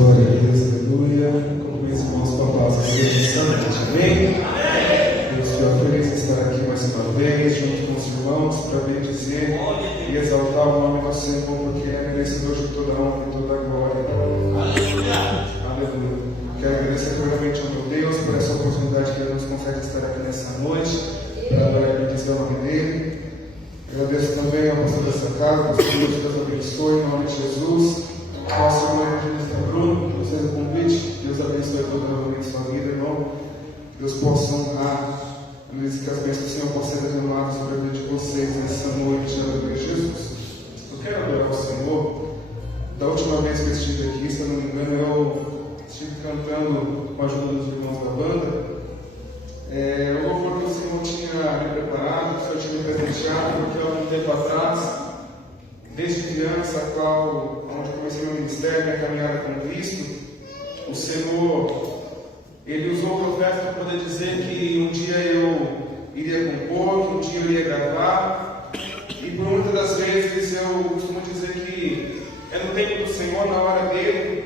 Glória a Deus, aleluia. Como meus irmãos com a paz do Espírito Santo, amém? Eu estou feliz de estar aqui mais uma vez, junto com os irmãos, para bendizer e exaltar o nome do Senhor, porque é merecedor de toda a honra e toda a glória. Aleluia. Quero agradecer primeiramente ao meu Deus por essa oportunidade que Ele nos concede estar aqui nessa noite, para bendizer o nome dEle. Agradeço também ao pastor dessa casa, que Deus abençoe, em nome de Jesus. Nosso irmão evangelista Bruno, por fazer o convite. Deus abençoe toda a sua vida, irmão. Deus possa honrar, que as bênçãos do Senhor possam ser derramadas sobre a vida de vocês nessa noite, em nome de Jesus. Eu quero adorar o Senhor. Da última vez que eu estive aqui, se eu não me engano, eu estive cantando com a ajuda dos irmãos da banda. O louvor que o Senhor tinha me preparado, que o Senhor tinha me presenteado, porque há um tempo atrás, desde criança, onde eu comecei meu ministério, minha caminhada com Cristo, o Senhor, Ele usou o profeta para poder dizer que um dia eu iria compor, que um dia eu iria gravar, e por muitas das vezes eu costumo dizer que é no tempo do Senhor, na hora dele,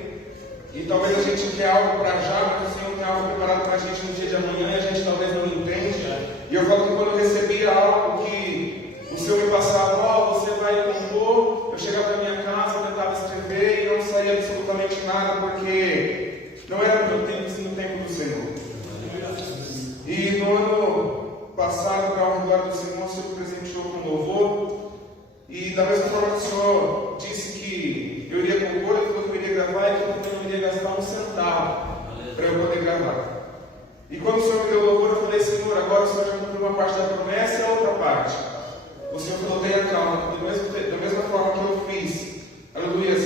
e talvez a gente quer algo para já, mas o Senhor tem algo preparado para a gente no dia de amanhã, e a gente talvez não entende. E eu falo que quando eu recebia algo que o Senhor me passava, você vai compor, eu chegava na minha casa, eu tentava escrever e não saía absolutamente nada, porque não era no tempo do Senhor. E no ano passado, para a honra do Senhor, o Senhor me presenteou com louvor, e da mesma forma que o Senhor disse que eu iria compor, Ele falou que eu iria gravar e que eu não iria gastar um centavo para eu poder gravar. E quando o Senhor me deu louvor, eu falei: Senhor, agora o Senhor já cumpriu uma parte da promessa e a outra parte. O Senhor falou: tenha calma, da mesma forma que eu fiz, aleluia, com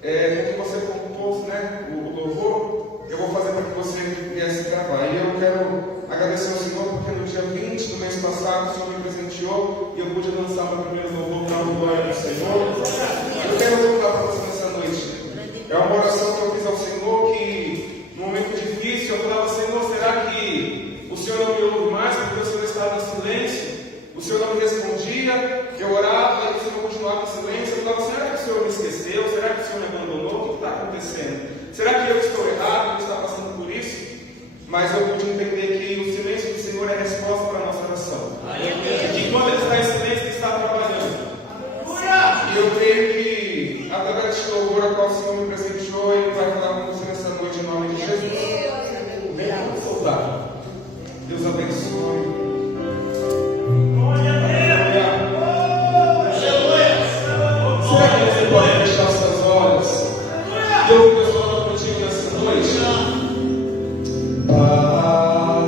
que você compôs, o louvor, eu vou fazer para que você viesse gravar. E eu quero agradecer ao Senhor, porque no dia 20 do mês passado, o Senhor me presenteou e eu pude lançar o meu primeiro louvor para a glória do Senhor. Eu quero perguntar para você nessa noite. É uma oração que eu fiz ao Senhor, que no momento difícil eu falava: Senhor, será que o Senhor não me ouve mais porque o Senhor estava em silêncio? O Senhor não me respondia, eu orava e o Senhor continuava em silêncio. Eu falava: será que o Senhor me esqueceu? Será que o Senhor me abandonou? O que está acontecendo? Será que eu estou errado? Eu estou passando por isso? Mas eu pude entender que o silêncio do Senhor é a resposta para a nossa oração. E que quando Ele está em silêncio, Ele está trabalhando. E eu creio que, através deste louvor a qual o Senhor me presenteou, Ele vai falar com você nessa noite em nome de Jesus. Vamos soltar. Deus abençoe. Será que você pode fechar os seus olhos? Eu vou Deus falar contigo nessa noite. Pai,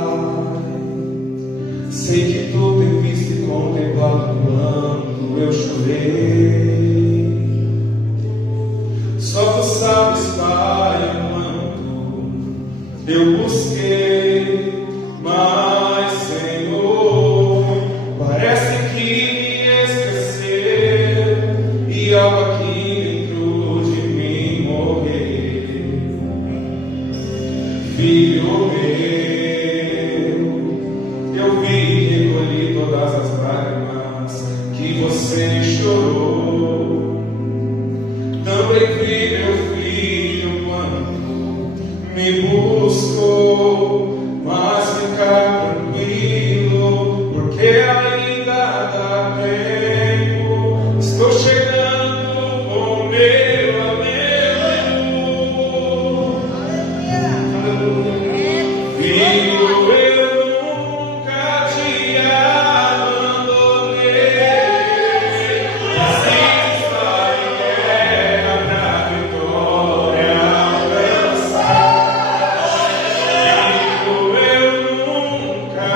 sei que tu tem visto e contemplado quando eu chorei. Só tu sabes, Pai, quanto eu busquei, mas Senhor, parece que me esqueceu e algo aqui dentro de mim morreu. Filho meu, eu vi e recolhi todas as lágrimas que você chorou. Também vi meu filho quando me buscou, mas fica tranquilo, porque ainda dá tempo. Estou chegando com meu aleluia. Filho, eu nunca te abandonei. Assim vai em guerra pra vitória alcançar. Filho, eu nunca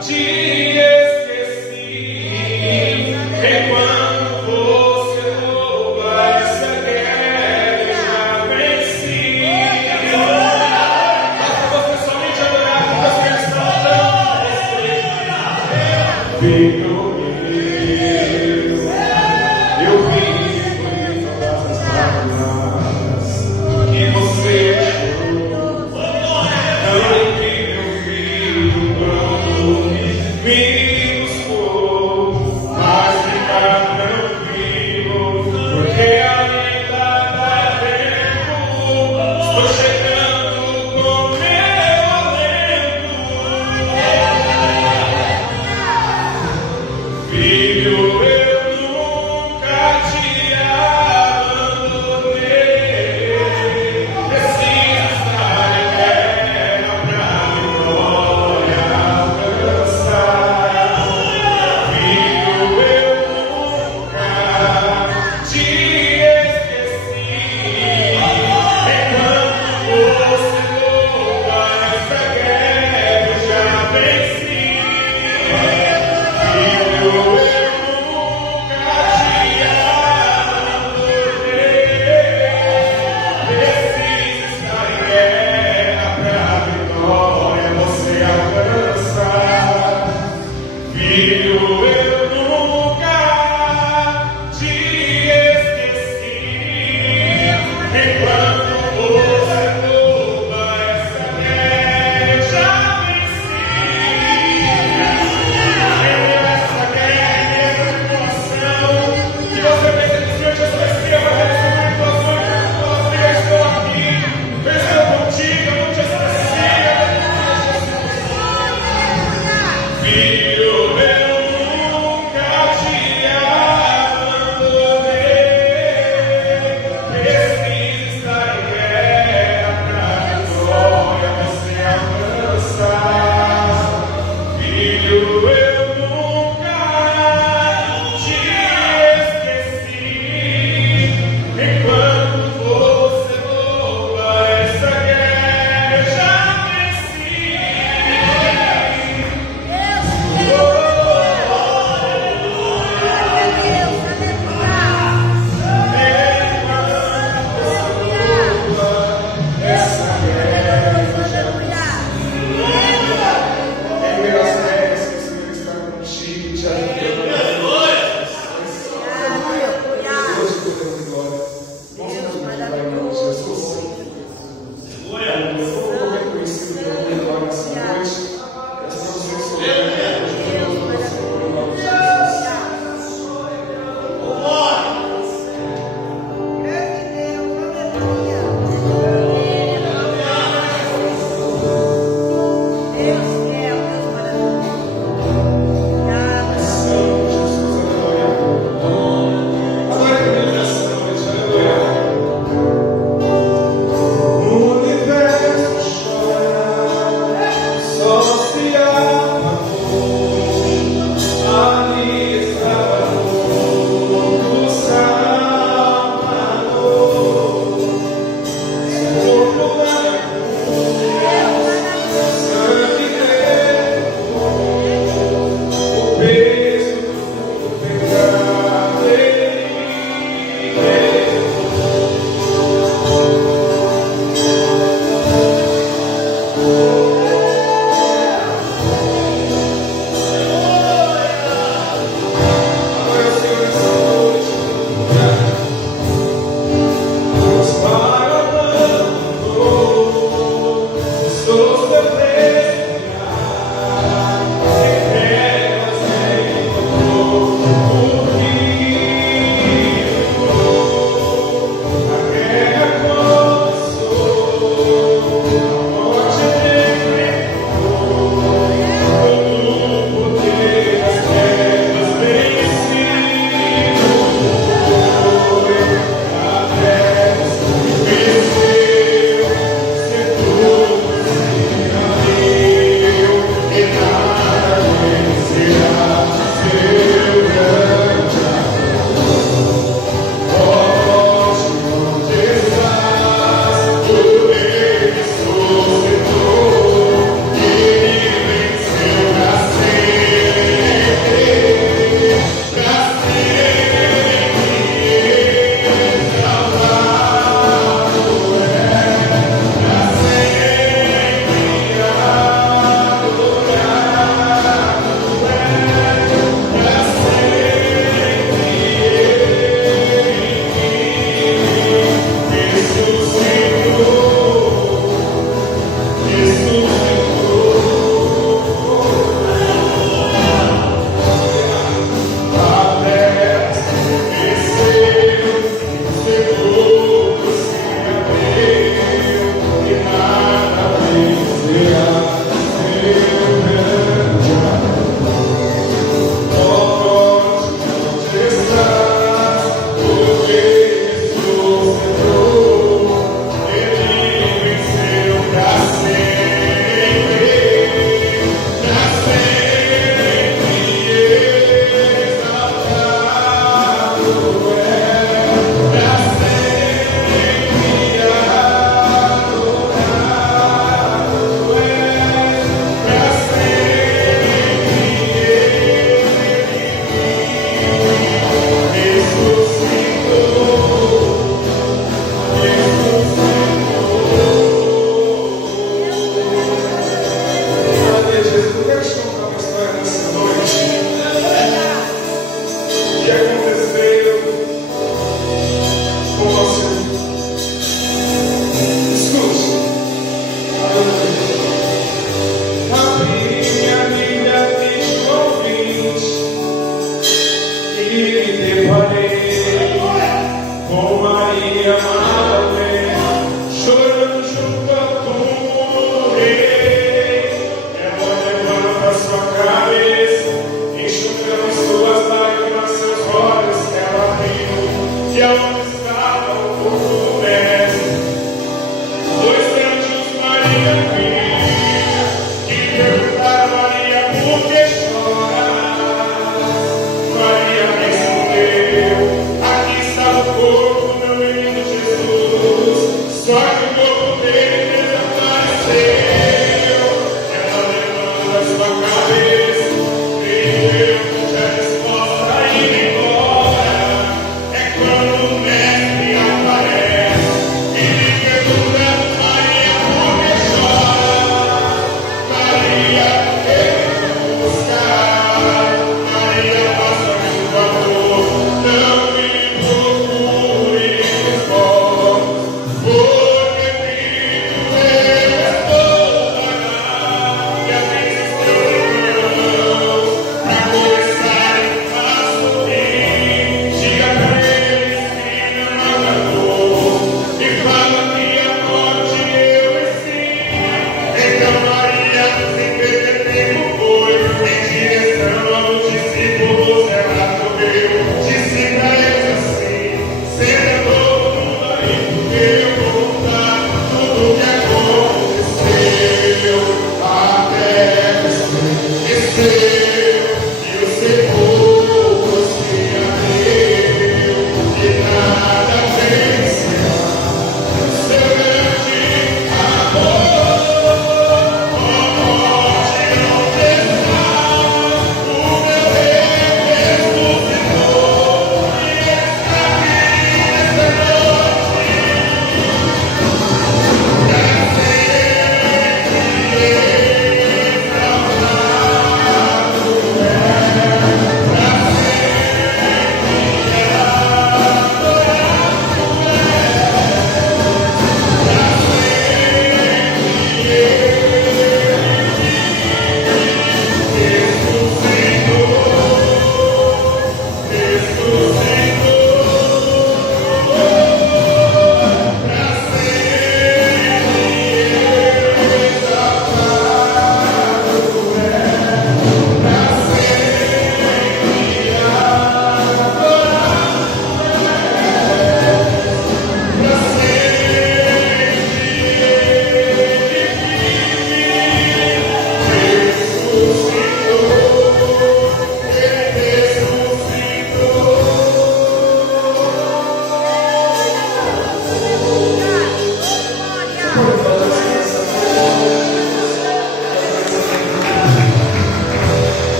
te esqueci. Enquanto você louva,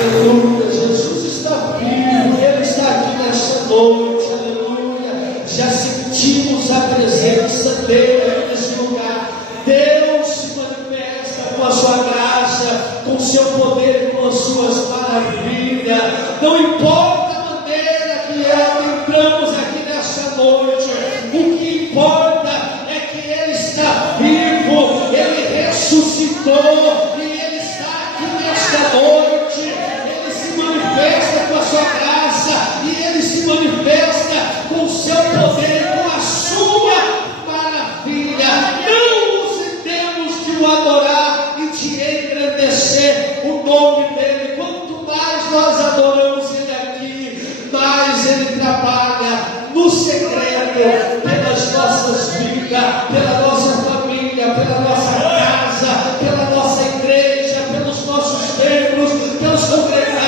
Aleluia, Jesus está vivo, Ele está aqui nesta noite, aleluia. Já sentimos a presença dEle aqui nesse lugar. Deus se manifesta com a sua graça, com o seu poder e com as suas maravilhas. Não importa a maneira que entramos aqui nesta noite, o que importa é que Ele está vivo, Ele ressuscitou e Ele está aqui nesta noite. Manifesta com a sua graça e Ele se manifesta com o seu poder, com a sua maravilha. Não nos temos de o adorar e de engrandecer o nome dEle. Quanto mais nós adoramos Ele aqui, mais Ele trabalha no segredo pelas nossas vidas, pela nossa família, pela nossa casa, pela nossa igreja, pelos nossos membros, pelos congregados.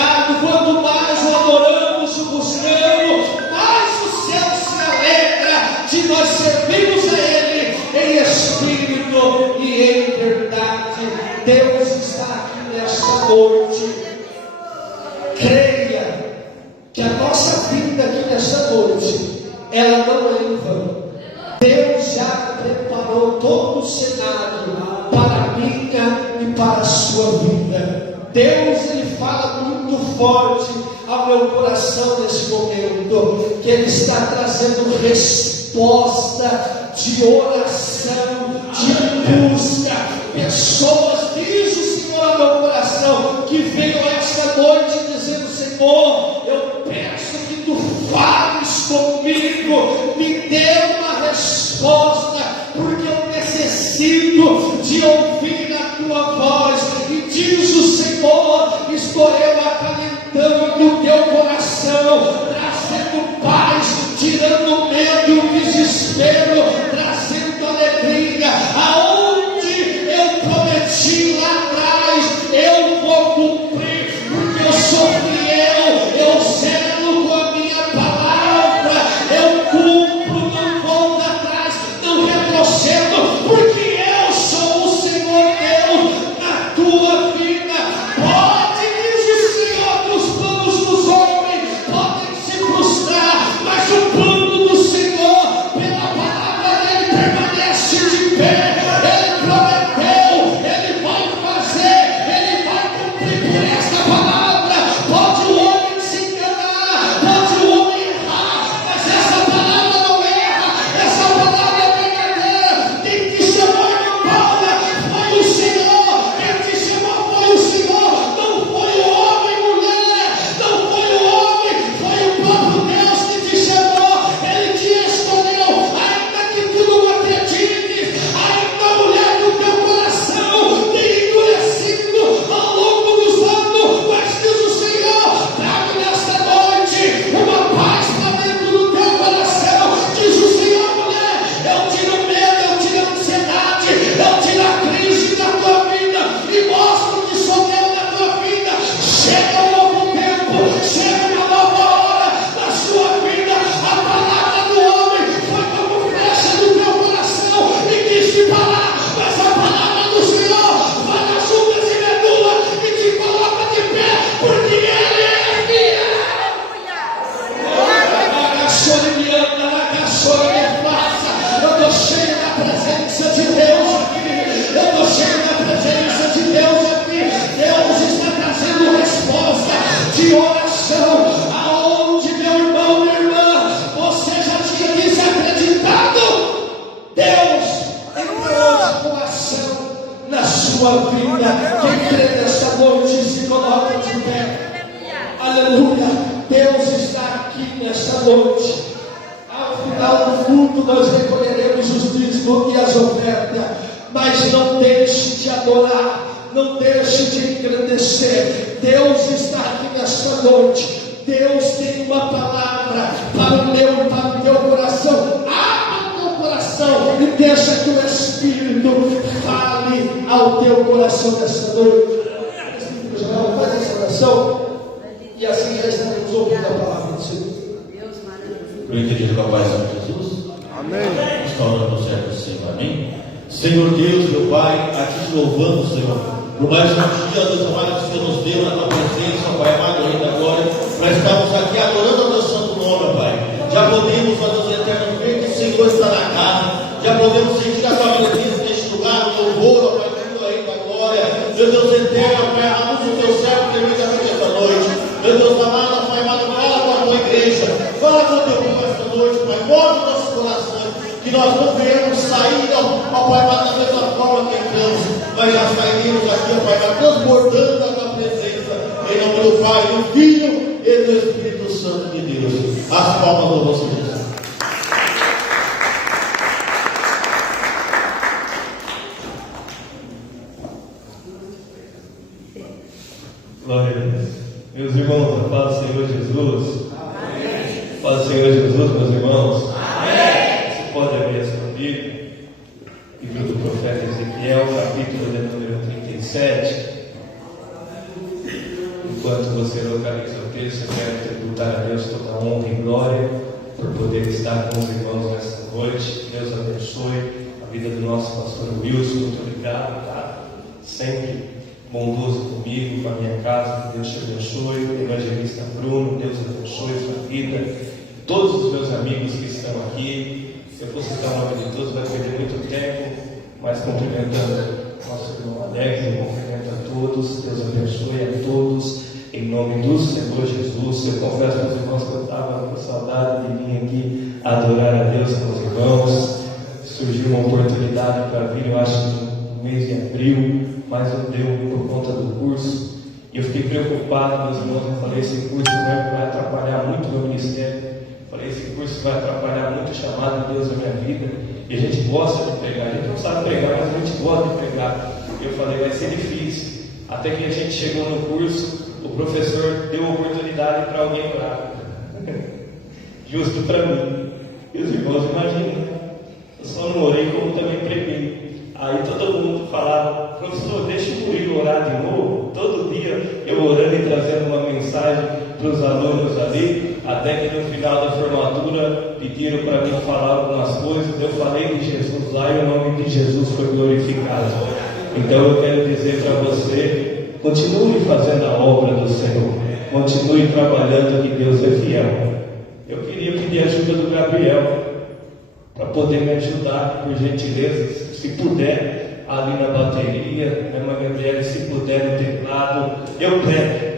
Quanto mais o adoramos e o buscamos, mais o céu se alegra de nós servirmos a Ele em espírito e em verdade. Deus está aqui nesta noite. Creia que a nossa vida aqui nesta noite, ela não é em vão. Deus já preparou todo o cenário para a minha e para a sua vida. Deus, Ele fala muito forte ao meu coração nesse momento, que Ele está trazendo resposta de oração, de busca. Pessoas, diz o Senhor ao meu coração, que veio esta noite dizendo: Senhor, eu peço que Tu fales comigo, me dê uma resposta, porque eu necessito de ouvir a Tua voz. E diz o Senhor: estou eu acalentando o teu coração, desespero, trazendo alegria. Aonde eu prometi lá atrás, eu vou cumprir, porque eu sou fiel, eu zelo com a minha palavra, eu cumpro, não volto atrás, não retrocedo, porque eu sou o Senhor Deus na tua vida. Pode, diz o Senhor, que os planos dos homens podem se frustrar, mas o plano do Senhor, pela palavra dele, permanece de pé. Ele prometeu, ele vai fazer, ele vai cumprir por esta palavra. Pode o homem se enganar, pode o homem errar, mas essa palavra não erra, essa palavra é verdadeira. Quem te chamou, irmã Paula, foi o Senhor. Quem te chamou foi o Senhor, não foi o homem, mulher, não foi o homem, foi o próprio Deus que te chamou. Ele te escolheu, ainda que tu não acredites, ainda a mulher do teu coração tem endurecido ao longo dos anos, mas diz o Senhor: traga nesta noite uma paz para dentro do teu coração. Diz o Senhor: mulher, eu tiro o medo, eu tiro a ansiedade, eu tiro a crise da tua vida e mostro que sou Deus na tua vida. Chega um novo tempo, chega uma nova hora na sua vida. A palavra do homem foi como flecha do teu coração e quis te parar, mas a palavra do Senhor vai nas juntas e medula e te coloca de pé, porque Ele é fiel. Eu estou cheio da presença de Deus aqui. Eu estou cheio da presença de Deus aqui. Deus está trazendo resposta de oração. Aonde, meu irmão, minha irmã, você já tinha desacreditado, Deus entrou com ação na sua vida. Quem crê nesta noite se coloca de pé. Aleluia. Deus está aqui nesta noite. Ao final do culto nós recolheremos os dízimos e as ofertas, mas não deixe de adorar, não deixe de engrandecer. Deus está aqui nesta noite. Deus tem uma palavra para o meu e para o teu coração. Abra o teu coração e deixa que o Espírito fale ao teu coração nesta noite. Israel, faz essa oração e assim já estaremos ouvindo a palavra do Senhor. Por entendido com a paz de Jesus. Amém. Está orando no certo, Senhor. Amém. Senhor Deus, meu Pai, a Ti te louvamos, Senhor, por mais um dia, Deus amado, que o Senhor nos deu na Tua presença, Pai amado, Rei da Glória, para estarmos aqui adorando o Teu santo nome, Pai. Já podemos, ó Deus eterno, ver que o Senhor está na casa, já podemos sentir a Tua presença neste lugar, o louvor, ó Pai, Rei da Glória. Meu Deus eterno, Pai, anuncia o Teu servo tremendamente esta noite. Meu Deus amado, Pai amado, fala com a Tua igreja, fala com o Teu povo esta noite, Pai, move o nosso coração, que nós não venhamos sair, ó Pai amado, da mesma forma que entramos, mas já sairemos aqui, ó Pai amado, transbordando a Tua presença, em nome do Pai, do Filho e do Espírito Santo de Deus. As palmas do nosso Jesus. Glória a Deus. Meus irmãos, a paz do Senhor Jesus. Amém. Paz do Senhor Jesus, meus irmãos. Amém. Você pode abrir a sua Bíblia, livro do profeta Ezequiel, capítulo de número 37. Enquanto você localiza o texto, eu quero tributar a Deus toda a honra e glória por poder estar com os irmãos nesta noite. Deus abençoe a vida do nosso pastor Wilson. Muito obrigado, tá? Sempre bondoso comigo, com a minha casa. Deus te abençoe. Evangelista Bruno, Deus abençoe a sua vida. Todos os meus amigos que estão aqui, se eu for citar o nome de todos vai perder muito tempo, mas cumprimentando nosso irmão Alex, eu cumprimento a todos. Deus abençoe a todos, em nome do Senhor Jesus. Eu confesso para os irmãos que eu estava com saudade de vir aqui adorar a Deus com os irmãos. Surgiu uma oportunidade para vir, eu acho que no mês de abril, mas não deu por conta do curso. E eu fiquei preocupado, meus irmãos. Eu falei: esse curso vai atrapalhar muito o meu ministério. Eu falei: esse curso vai atrapalhar muito o chamado de Deus na minha vida. E a gente gosta de pregar, a gente não sabe pregar, mas a gente gosta de pregar. Eu falei: vai ser difícil. Até que a gente chegou no curso, o professor deu a oportunidade para alguém orar. Justo para mim. E os irmãos imaginam, né? Eu só não orei como também preguei. Aí todo mundo falava, professor, deixa o Murilo orar de novo. Todo dia eu orando e trazendo uma mensagem para os alunos ali, até que no final da formatura pediram para mim falar algumas coisas. Eu falei de Jesus lá e o nome de Jesus foi glorificado. Então eu quero dizer para você, continue fazendo a obra do Senhor, continue trabalhando, que Deus é fiel. Eu queria pedir a ajuda do Gabriel para poder me ajudar, por gentileza, se puder, ali na bateria, a irmã Gabriela, se puder, no teclado. Eu prego.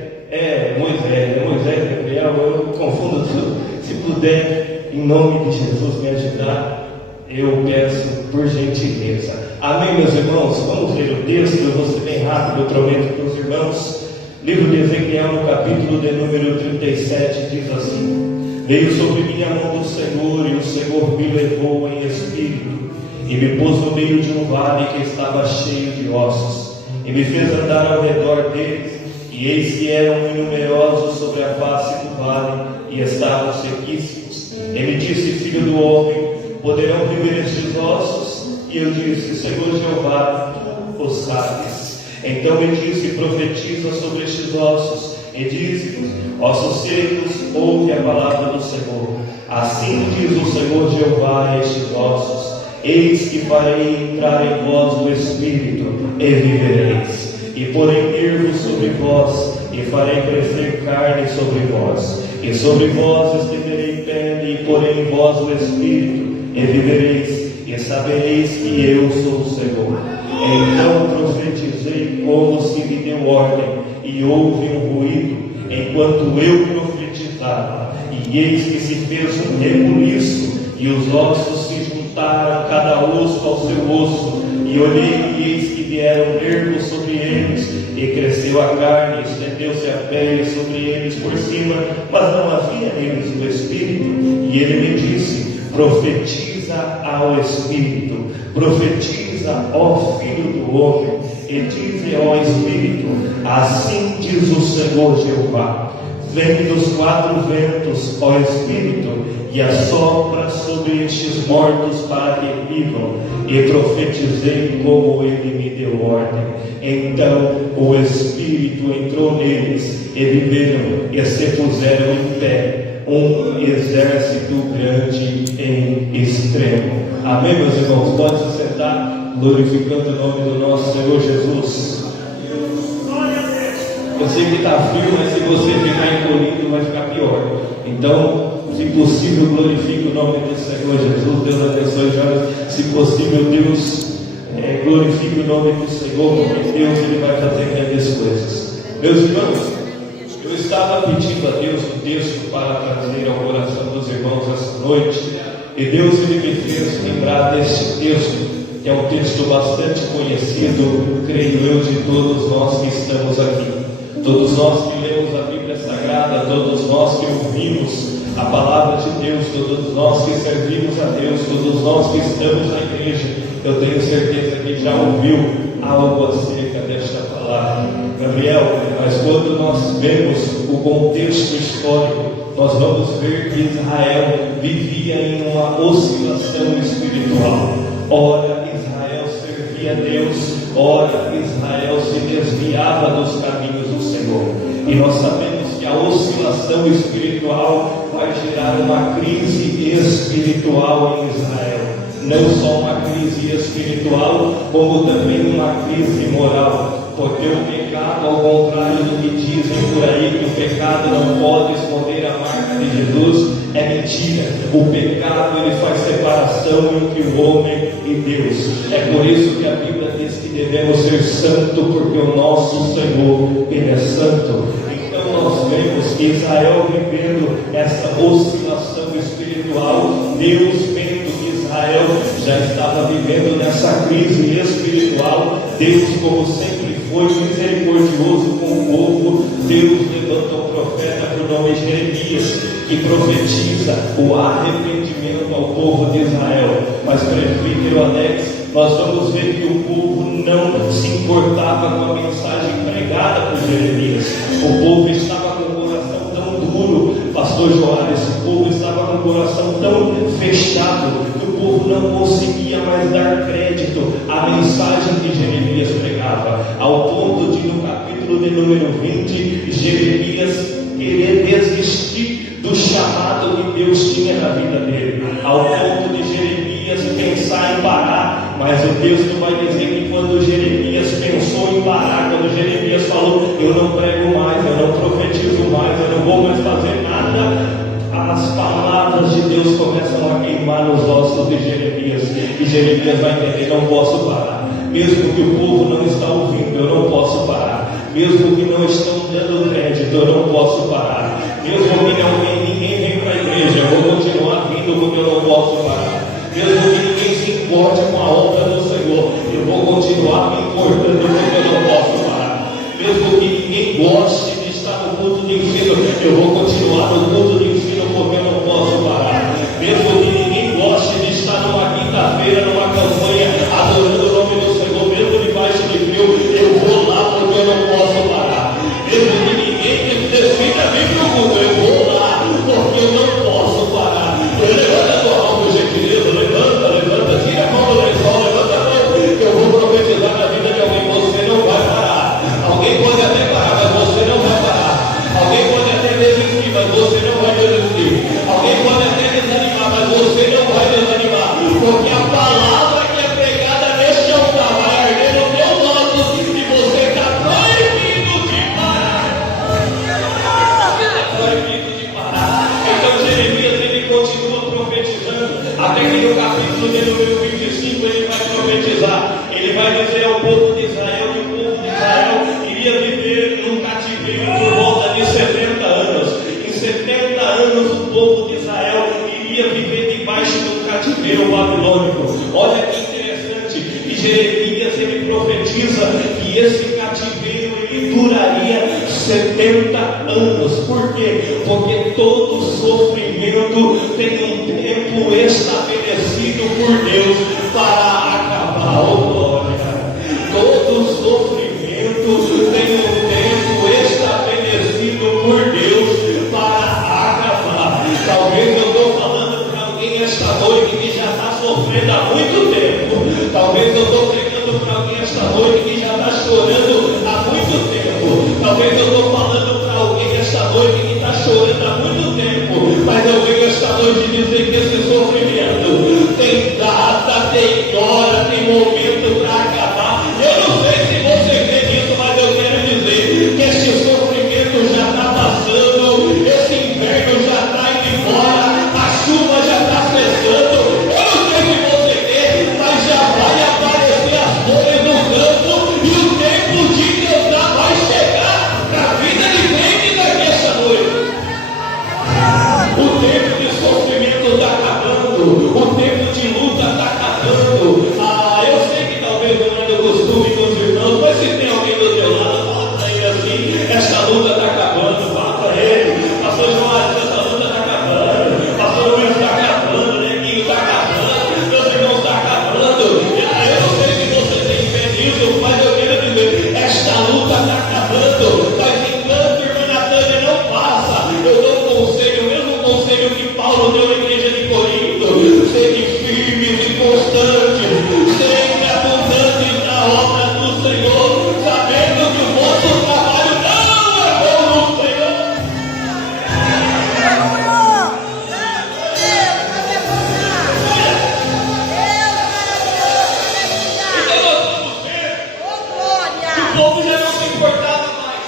Moisés, Gabriel, eu confundo tudo. Se puder, em nome de Jesus, me ajudar, eu peço por gentileza. Amém, meus irmãos? Vamos ler o texto, eu vou ser bem rápido, eu prometo para os irmãos. Livro de Ezequiel, no capítulo de número 37, diz assim: Veio sobre mim a mão do Senhor, e o Senhor me levou em espírito, e me pôs no meio de um vale que estava cheio de ossos, e me fez andar ao redor deles, e eis que eram numerosos sobre a face do vale, e estavam sequíssimos. E me disse: Filho do homem, poderão viver estes ossos? E eu disse: Senhor Jeová, tu o sabes. Então me disse: Profetiza sobre estes ossos, e diz-lhes: Ossos secos, ouve a palavra do Senhor. Assim diz o Senhor Jeová a estes ossos: Eis que farei entrar em vós o Espírito, e vivereis. E porei nervos sobre vós, e farei crescer carne sobre vós. E sobre vós estenderei pele, e porei em vós o Espírito, e vivereis. E sabereis que eu sou o Senhor. Então profetizei como se me deu ordem, e houve um ruído, enquanto eu profetizava. E eis que se fez um rebuliço, e os ossos se juntaram, cada osso ao seu osso. E olhei, e eis que vieram nervos sobre eles, e cresceu a carne, estendeu-se a pele sobre eles por cima, mas não havia neles o Espírito. E ele me disse: Profetiza ao Espírito, profetiza, ó Filho do homem, e dize ao Espírito: Assim diz o Senhor Jeová: Vem dos quatro ventos, ó Espírito, e assopra sobre estes mortos para que vivam. E profetizei como ele me deu ordem. Então o Espírito entrou neles, e viveram, e se puseram em pé, um exército grande em extremo. Amém, meus irmãos? Pode se sentar, glorificando o nome do nosso Senhor Jesus. Eu sei que está frio, mas se você ficar encolhido vai ficar pior. Então, se possível, glorifique o nome do Senhor Jesus. Deus abençoe, Jonas. Se possível, Deus glorifique o nome do Senhor, porque Deus ele vai fazer grandes coisas. Meus irmãos, eu estava pedindo a Deus um texto para trazer ao coração dos irmãos essa noite, e Deus ele me fez lembrar deste texto, que é um texto bastante conhecido, creio eu, de todos nós que estamos aqui. Todos nós que lemos a Bíblia Sagrada, todos nós que ouvimos a palavra de Deus, todos nós que servimos a Deus, todos nós que estamos na igreja, eu tenho certeza que já ouviu algo acerca desta palavra. Gabriel, mas quando nós vemos o contexto histórico, nós vamos ver que Israel vivia em uma oscilação espiritual. Ora, Israel servia a Deus, ora, Israel se desviava dos caminhos do Senhor. E nós sabemos que a oscilação espiritual vai gerar uma crise espiritual em Israel. Não só uma crise espiritual, como também uma crise moral. Porque o pecado, ao contrário do que dizem por aí, que o pecado não pode esconder a marca de Jesus, é mentira. O pecado ele faz separação entre o homem e Deus. É por isso que a Bíblia diz que devemos ser santos, porque o nosso Senhor ele é santo. Então nós vemos que Israel vivendo essa oscilação espiritual, Deus vendo que Israel já estava vivendo nessa crise espiritual, Deus, como sempre foi misericordioso com o povo, Deus levantou um profeta por nome de Jeremias, que profetiza o arrependimento ao povo de Israel. Mas, presbítero Alex, nós vamos ver que o povo não se importava com a mensagem pregada por Jeremias. O povo estava com o coração tão duro, Pastor Joás, esse povo estava com o coração tão fechado que o povo não conseguia mais dar crédito à mensagem que Jeremias pregava, ao ponto de, no capítulo de número 20, Jeremias querer desistir do chamado que Deus tinha na vida dele, ao ponto de Jeremias pensar em parar. Mas o texto vai dizer que quando Jeremias pensou em parar, quando Jeremias falou: eu não prego mais, eu não profetizo mais, eu não vou mais fazer nada, as palavras de Deus começam a queimar nos ossos de Jeremias, e Jeremias vai entender: não posso parar, mesmo que o povo não está ouvindo, eu não posso parar, mesmo que não estão dando crédito, eu não posso parar, mesmo que ninguém vem para a igreja, eu vou continuar vindo porque eu não posso parar, mesmo que ninguém se importe com a obra do Senhor, eu vou continuar me importando porque eu não posso parar, mesmo que ninguém goste de estar no culto de ensino, eu vou continuar no culto de ensino porque eu não posso parar, mesmo que ninguém goste de estar numa quinta-feira, numa campanha, adorando o nome do Senhor, mesmo debaixo de frio, eu vou lá porque eu não posso parar, mesmo que ninguém decida vir para o culto, eu vou lá porque eu não posso parar. Levanta a tua mão, por gentileza, levanta, tira a mão do lençol, levanta a mão, que eu vou profetizar na vida de alguém: você não vai parar. Alguém pode até parar, mas você não vai parar. Alguém pode até desistir, mas você não vai desistir. Alguém pode até desanimar, mas você não vai desanimar, porque a palavra que é pregada neste altar vai arder no teu lado e você está proibido de parar. Está proibido de parar. Então Jeremias, ele continua profetizando, até que no capítulo de número 25 ele vai profetizar. Ele vai dizer ao povo de Israel que o povo de Israel iria viver num cativeiro por volta de 70 anos. Em 70 anos o povo de Israel iria viver debaixo do cativeiro babilônico. Olha que interessante. E Jeremias, ele profetiza que esse cativeiro ele duraria 70 anos. Por quê? Porque todo sofrimento tem um tempo estabelecido por Deus para acabar. Oh, glória! Todo sofrimento tem um tempo estabelecido por Deus para acabar. Talvez eu estou falando para alguém esta noite que já está sofrendo há muito tempo. Talvez eu estou pregando para alguém esta noite que já está chorando há muito tempo. Talvez eu estou falando para alguém esta noite que está chorando há muito tempo. Mas eu venho esta noite dizer que esse sofrimento tem data, tem hora, tem momento para acabar. Eu não sei se você crê nisso, mas eu quero dizer que esse sofrimento já está passando, esse inverno já está indo embora, a chuva já está cessando. Eu não sei se você crê, mas já vai aparecer as folhas no campo e o tempo de Deus já vai chegar para a vida de crente daqui esta noite. O tempo de sofrimento está acabando, o tempo de luta está acabando. Eu sei que talvez não é do costume com os irmãos, mas se tem alguém do teu lado, fala para ele assim: essa luta está acabando. Fala para ele: pastor Joás, essa luta está acabando. Pastor Luiz está acabando, Neguinho está acabando, meus irmãos estão acabando. Eu não sei se você tem fé nisso, mas eu quero dizer: esta luta está acabando. Mas enquanto, irmã Natânia, não passa, eu dou um conselho, o mesmo conselho que Paulo deu à igreja de Corinto: sede firmes e constantes, sempre abundantes na obra do Senhor, sabendo que o vosso trabalho não é bom no Senhor. Então nós vamos ver que o povo já não se importava mais.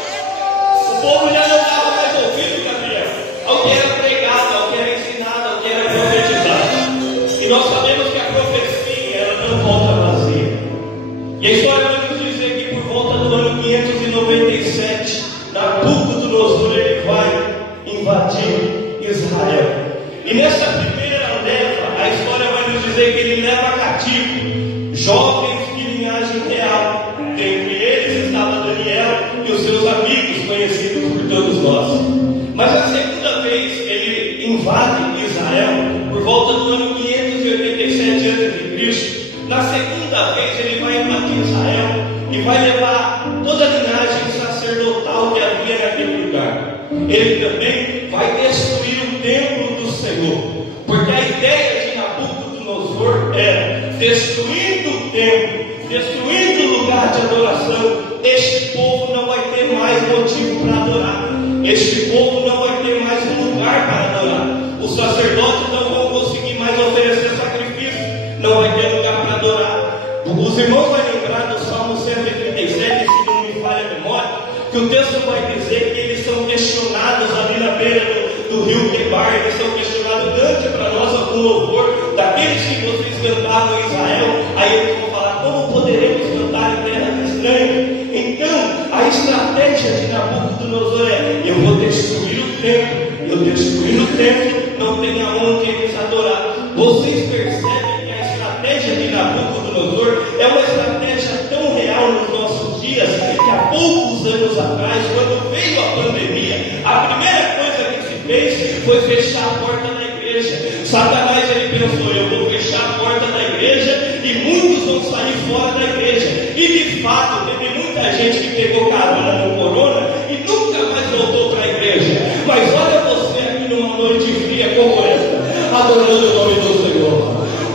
O povo já não dava mais ouvido, Gabriel, ao que era pregado, ao que era ensinado, ao que era profetizado. E nós sabemos que a profecia, ela não volta vazia. E a história vai nos dizer que por volta do ano 597, Nabucodonosor ele vai invadir Israel. E nessa primeira leva, a história vai nos dizer que ele leva cativo jovens de linhagem real. Dentre eles estava Daniel e os seus amigos, conhecidos por todos nós. Mas a segunda vez ele invade Israel por volta do ano 587 a.C. Na segunda vez ele vai invadir Israel e vai levar toda a linhagem sacerdotal que havia naquele lugar. Ele também vai destruir Senhor. Porque a ideia de Nabucodonosor era destruindo o templo, destruindo o lugar de adoração. Este povo não vai ter mais motivo para adorar. Este povo não vai ter mais um lugar para adorar. Os sacerdotes não vão conseguir mais oferecer sacrifício. Não vai ter lugar para adorar. Os irmãos vão lembrar do Salmo 137, se não me falha a memória, que o texto vai dizer que eles são questionados ali na beira do rio Quebar. Eles são questionados: cante para nós algum louvor daqueles que vocês cantavam em Israel. Aí eles vão falar: como poderemos cantar em terras estranhas? Então, a estratégia de Nabucodonosor é: eu vou destruir o templo. Eu destruir o templo, não tem aonde eles adorar. Vocês percebem que a estratégia de Nabucodonosor é uma estratégia tão real nos nossos dias, que há poucos anos atrás, quando veio a pandemia, a primeira coisa que se fez foi fechar a porta da igreja. Satanás, ele pensou: eu vou fechar a porta da igreja e muitos vão sair fora da igreja. E de fato, teve muita gente que pegou carona no corona e nunca mais voltou para a igreja. Mas olha você aqui numa noite fria como essa, adorando o nome do Senhor.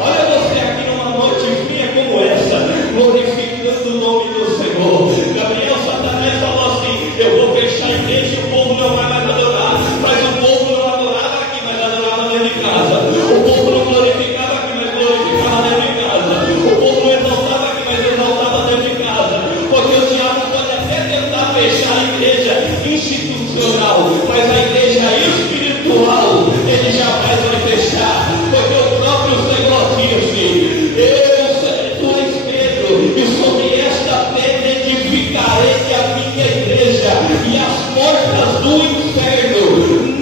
Olha você aqui numa noite fria como essa, glorificando o nome do Senhor. Gabriel, Satanás falou assim: eu vou fechar a igreja e o povo não vai mais adorar. Mas o povo não adorava aqui, mas adorava dentro de casa. O povo não glorificava aqui, mas glorificava dentro de casa. O povo não exaltava aqui, mas exaltava dentro de casa. Porque o diabo pode até tentar fechar a igreja institucional, mas a igreja espiritual ele jamais vai fechar. Porque o próprio Senhor disse: tu és Pedro, e sobre esta pedra edificarei a minha igreja, e as portas do inferno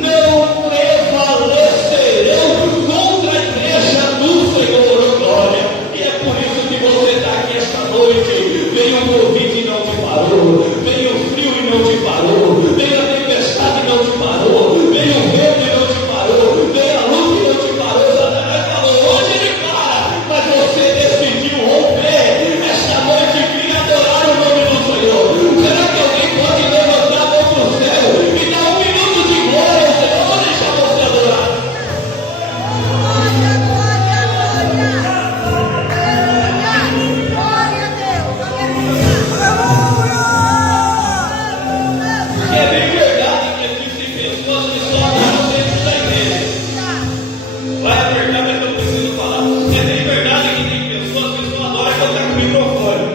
não prevalecerão contra a igreja do Senhor. Glória. E é por isso que você está aqui esta noite. Veio o Covid e não te parou, veio o frio e não te parou, veio a tempestade e não te parou, veio o vento e não te parou, veio a luz e não te parou. Satanás falou: hoje ele para, mas você decidiu romper. Esta noite queria adorar o nome do Senhor. Será que alguém pode levantar a mão para o céu e dar um minuto de glória ao Senhor? Vou deixar você adorar. É bem verdade que existem pessoas que só adoram dentro da igreja. Vai apertar, mas eu preciso falar. É bem verdade que tem pessoas que só adoram quando está com o microfone.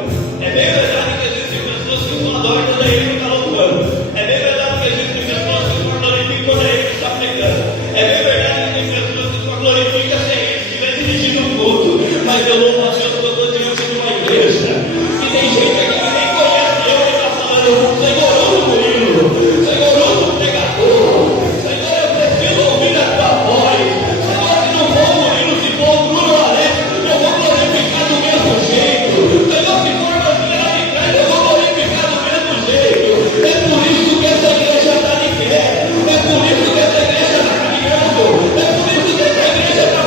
É bem verdade que existem pessoas que só adoram quando a igreja está louvando. É bem verdade que existem pessoas que só glorificam quando a igreja está pregando. É bem verdade que tem pessoas que só glorificam se a igreja estiver dirigindo o culto. Mas eu louvo a Deus quando eu estou diante de uma igreja. E tem gente aqui que nem conhece eu e está falando: Senhor, eu não Senhor, eu sou pregador. Senhor, eu preciso ouvir a tua voz. Senhor, se não for Murilo, se for o Bruno Alex, eu vou glorificar do mesmo jeito. Senhor, se for Marcela de trás, eu vou glorificar do mesmo jeito. É por isso que essa igreja está de pé. É por isso que essa igreja está caminhando. É por isso que essa igreja está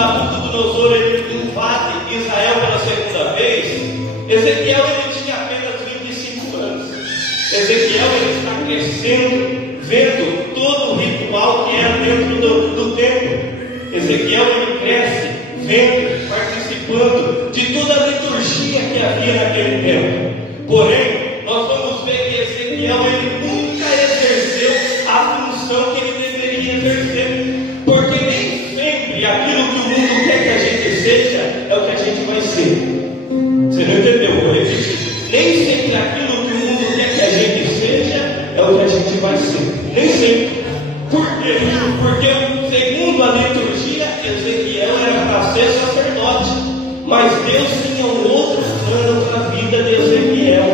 Nabucodonosor ele invade Israel pela segunda vez, Ezequiel ele tinha apenas 25 anos. Ezequiel ele está crescendo, vendo todo o ritual que era dentro do templo. Ezequiel ele cresce, vendo, participando de toda a liturgia que havia naquele tempo. Porém, nós vamos ver que Ezequiel ele nunca exerceu a função que ele deveria exercer, porque nem sempre aquilo que o mundo quer que a gente seja é o que a gente vai ser. Você não entendeu? Vou repetir. Nem sempre aquilo que o mundo quer que a gente seja é o que a gente vai ser. Nem sempre. Por quê? Porque segundo a liturgia, Ezequiel era para ser sacerdote, mas Deus tinha um outro plano para a vida de Ezequiel.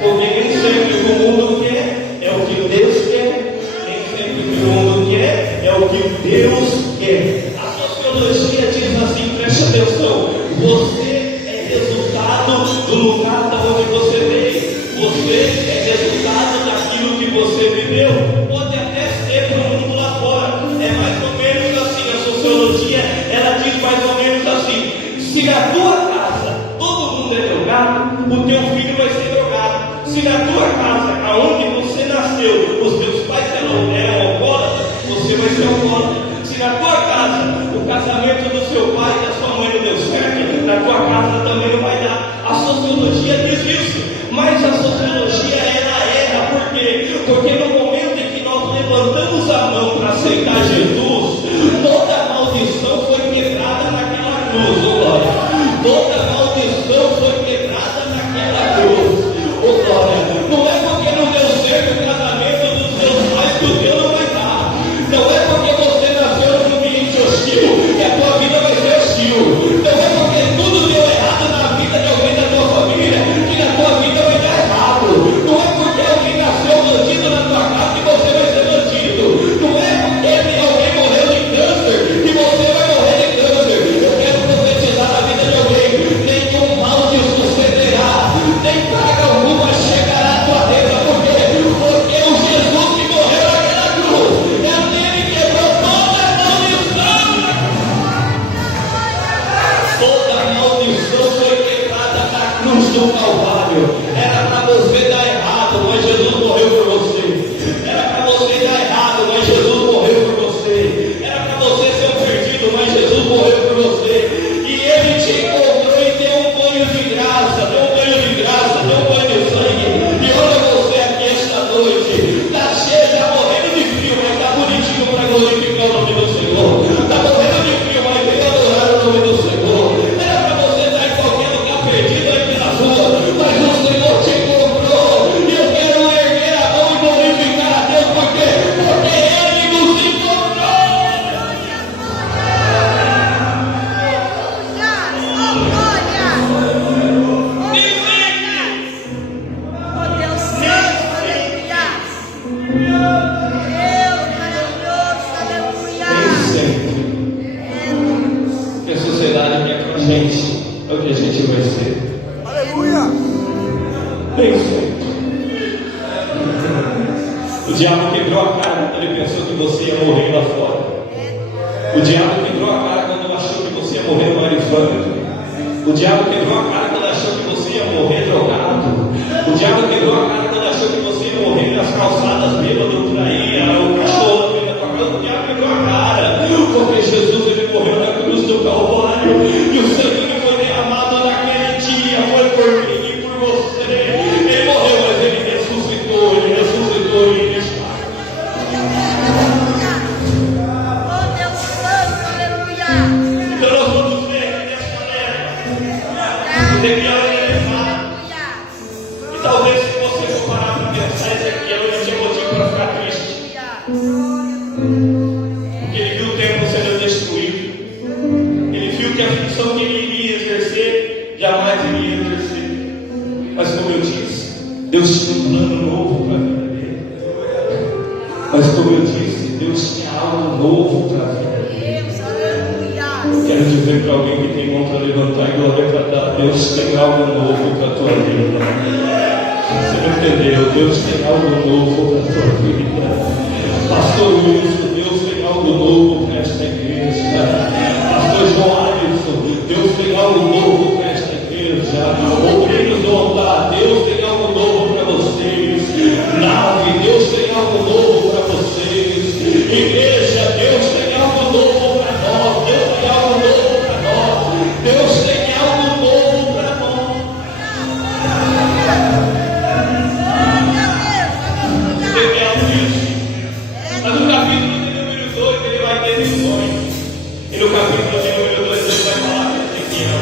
Porque nem sempre o que o mundo quer é o que Deus quer, nem sempre o que o mundo quer é o que Deus quer. A sociologia diz assim, preste atenção: você é resultado do lugar da onde você veio, você é resultado daquilo que você viveu. Pode até ser para o mundo lá fora, é mais ou menos assim. A sociologia ela diz mais ou menos assim: se na tua casa todo mundo é drogado, o teu filho vai ser drogado. Se na tua casa, aonde você nasceu, os teus pais eram alcoólatras, você vai ser alcoólatra. Se na tua casa o casamento do seu pai e da sua mãe não deu certo, na tua casa também não vai dar. A sociologia diz isso, mas a sociologia ela erra. Por quê? Porque no momento em que nós levantamos a mão para aceitar Jesus, toda a maldição foi quebrada naquela cruz. Oh, glória. Toda a maldição foi quebrada naquela cruz. Oh, glória. Não é porque não deu certo o casamento dos seus pais que o teu não vai dar. Não é porque você nasceu num ambiente hostil que a tua vida vai ser hostil. Não é porque tudo deu errado na vida de alguém da tua família que a tua vida vai dar errado. Não é porque alguém nasceu bandido na tua casa que você vai ser bandido. Não é porque alguém morreu de câncer que você vai morrer de câncer. Eu quero profetizar na vida de alguém: nenhum mal te sucederá, nem praga alguma chegará à tua mesa. Por quê? Porque o Jesus que morreu naquela cruz é aquele que quebrou toda a maldição. Toda a maldição foi quebrada na cruz do Calvário. Era para você dar errado, mas Jesus morreu por você. Era para você dar errado, mas Jesus morreu por você. Era para você ser um perdido, mas Jesus morreu por você. E Ele te encontrou e deu um banho de graça, deu um banho de graça, deu um banho de sangue. E olha você aqui esta noite, está cheio, está morrendo de frio, mas está bonitinho para glorificar o nome do Senhor. Está morrendo de frio, mas vem adorar o nome do Senhor. Era para você estar em qualquer lugar perdido aí pela rua, mas o Senhor te encontrou. E eu quero erguer a mão e glorificar a Deus. Por quê? Porque Ele nos encontrou. Nem sempre o que a sociedade quer pra gente é o que a gente vai ser. Nem sempre. O diabo quebrou a cara quando ele pensou que você ia morrer lá fora. O diabo quebrou a cara quando achou que você ia morrer no marifâmetro. O diabo quebrou a cara quando achou que você ia morrer drogado. O diabo quebrou a cara quando achou que você ia morrer nas calçadas bêbado por aí, o cachorro na tua casa. O diabo quebrou a cara, porque Jesus ele morreu na cruz do Calvário e o sangue que foi derramado naquele dia foi por mim e por você. Ele morreu, mas ele ressuscitou, ele está. Então nós vamos ver aqui nessa manhã Ezequiel ele fala. E talvez se você for parar para pensar, Ezequiel ele tinha motivo para ficar triste, porque ele viu o templo sendo destruído. Ele viu que a função que ele iria exercer jamais iria exercer. Mas como eu disse, Deus tinha um plano novo para a vida dele. Mas como eu disse, Deus tinha algo novo para a vida dele. Quero dizer para alguém que tem mão para levantar e glória para dar: Deus tem algo novo para a tua vida. Você não entendeu? Deus tem algo novo para a tua vida. Pastor Wilson, Deus tem algo novo para esta igreja. Pastor João E no capítulo de número 2 ele vai falar com Ezequiel.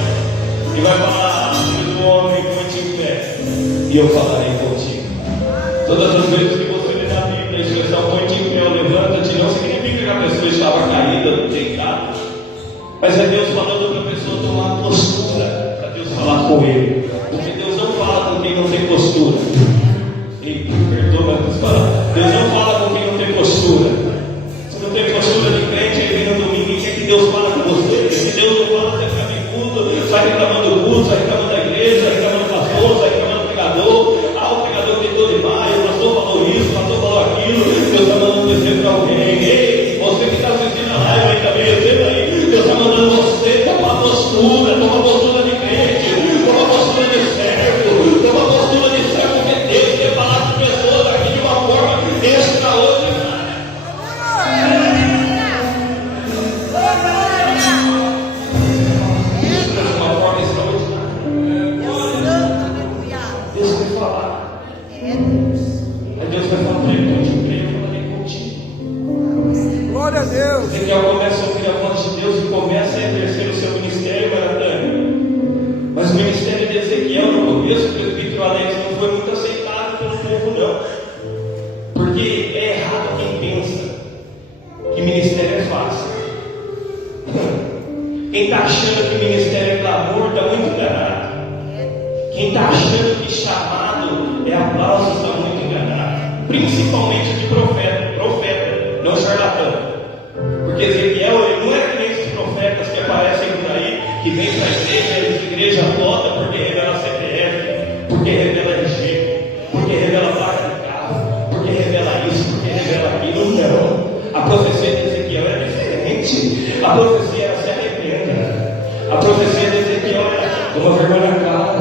E vai falar: filho do homem, põe-te em pé, e eu falarei contigo. Todas as vezes que você lê na Bíblia a expressão põe-te em pé, levanta-te, não significa que a pessoa estava caída, deitada. Mas é Deus falando para a pessoa tomar postura, para Deus falar com ele. Porque Deus não fala com quem não tem postura. E perdoa as palavras. Deus não fala com quem não tem postura. Se não tem postura de crente, aí vem no domingo e quer que Deus fale com você. Se Deus não fala, você fica em culto, sai reclamando do culto, sai reclamando da igreja, sai reclamando do pastor, sai reclamando do pregador. Ah, o pregador gritou demais, o pastor falou isso, o pastor falou aquilo. Deus está mandando dizer para alguém: ei, você que está assistindo a live aí também, receba aí. Deus está mandando você tomar postura de crente, toma postura de servo, toma postura de servo, porque Deus quer falar com pessoas aqui de uma forma extraordinária. Isso é uma forma extraordinária. Deus quer falar. Aí Deus vai falar para ele: contigo, eu falarei contigo. Glória a Deus. Ezequiel começa a ouvir a voz de Deus e começa a exercer o seu ministério, Maratânia. Mas o ministério de Ezequiel, no começo, o presbítero Alex, não foi muito aceitado pelo povo, não. Porque é errado quem pensa que ministério é fácil. Quem está achando que ministério é clamor está muito enganado. Quem está achando que chamado é aplauso está muito enganado. Principalmente de profeta, não charlatão. Porque Ezequiel, ele não era que nem esses profetas que aparecem por aí, que vêm para a igreja toda porque revela CPF, porque revela RG, porque revela placa de carro, porque revela isso, porque revela aquilo. Não. A profecia de Ezequiel era diferente. A profecia era: se arrependa. A profecia de Ezequiel era: toma vergonha na cara,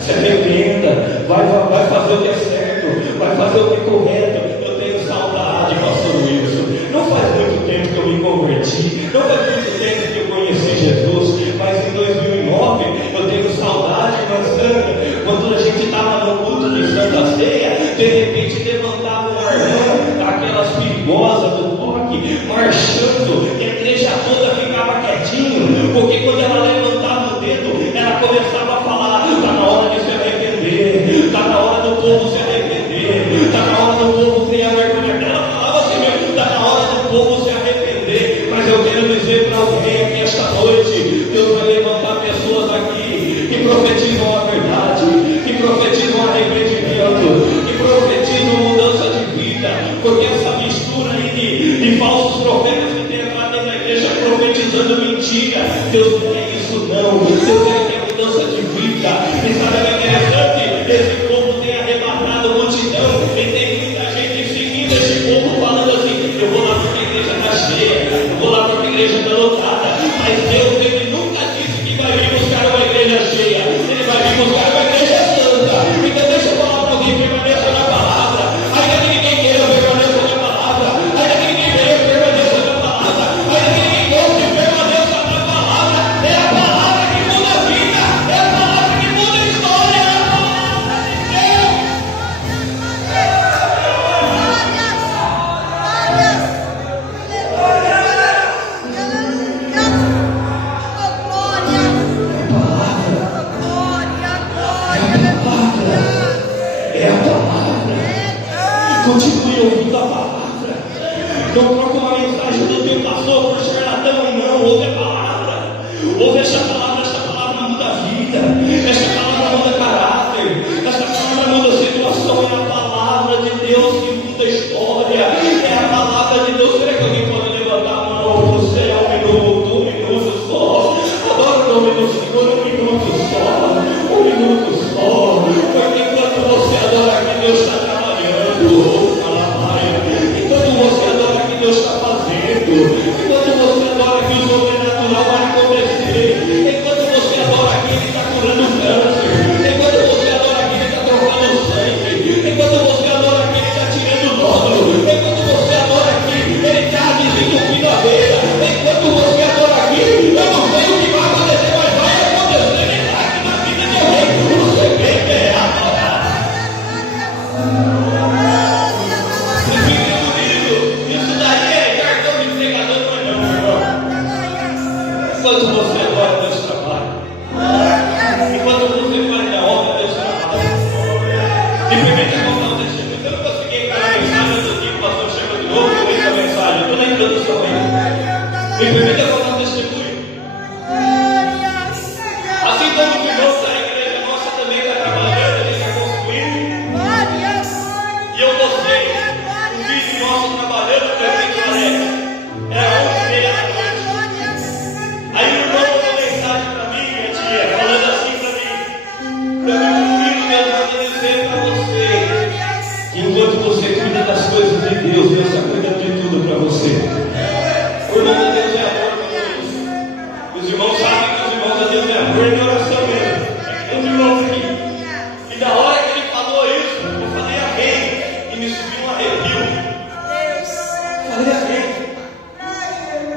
se arrependa, vai fazer o que é certo, vai fazer o que é correto. Eu tenho saudade, pastor Wilson. Não faz muito tempo que eu me converti, não faz muito tempo que eu conheci Jesus, mas em 2009 eu tenho saudade, irmã Sandra, quando a gente estava no culto de Santa Ceia, de repente levantava uma irmã, aquelas perigosas do toque, marchando, e a igreja toda ficava quietinho, porque quando ela levantava o dedo, ela começava a falar: está na hora de se arrepender, está na hora do povo se arrepender, está na hora do povo criar vergonha. Ela falava assim mesmo: está na hora do povo se arrepender. Mas eu quero dizer para alguém aqui esta noite: Deus vai levantar pessoas aqui que profetizam a verdade, que profetizam arrependimento, que profetizam mudança de vida, porque essa mistura aí de falsos profetas que tem lá dentro da igreja profetizando mentira, Deus não quer isso não. Deus quer mudança de vida. E sabe o que é interessante? Esse povo tem arrebatado multidão, e tem muita gente seguindo esse povo falando assim: eu vou lá porque a igreja está cheia, eu vou lá porque a igreja está lotada. Mas Deus, ele nunca disse que vai vir buscar uma igreja cheia, ele vai vir buscar uma igreja santa. Então deixa eu falar para alguém: permaneça na palavra, ainda que ninguém queira, permaneça na palavra, ainda que ninguém veja, permaneça na palavra, ainda que ninguém goste, permaneça na palavra. É a palavra que muda a vida, é a palavra que muda a história. É a palavra. Continue ouvindo a palavra. Não troca uma mensagem do teu pastor por charlatão, não. Ouve a palavra. Ouve essa palavra muda a vida. Essa palavra muda caráter. Essa palavra muda a situação. É a palavra de Deus que muda a história. É a palavra de Deus. Será que alguém pode levantar a mão para o céu? Um minuto só. Adora o nome do Senhor, um minuto só. Porque enquanto você adora aqui, Deus está trabalhando. Enquanto você adora aqui, Deus está Enquanto você adora, Deus trabalha. Enquanto você faz a obra, Deus trabalha. Me permita contar um testemunho. Eu não consegui entrar na mensagem do dia que o pastor chegou de novo com essa mensagem. Eu estou na introdução ainda. Me permita contar um testemunho. Assim como os irmãos da igreja nossa também está trabalhando, a gente está construindo. E eu gostei. Um vídeo nosso trabalhando para o Evento Alegre. Era 11h30 da noite. Aí o irmão mandou mensagem para mim, minha tia, falando assim para mim: Deus manda dizer para você que enquanto você cuida das coisas de Deus, Deus está cuidando de tudo para você. O irmão de Deus é amor para Deus. Os irmãos sabem que os irmãos de Deus é amor de oração mesmo. É os irmãos aqui. E da hora que ele falou isso, eu falei amém. E me subiu um arrepio. Falei amém.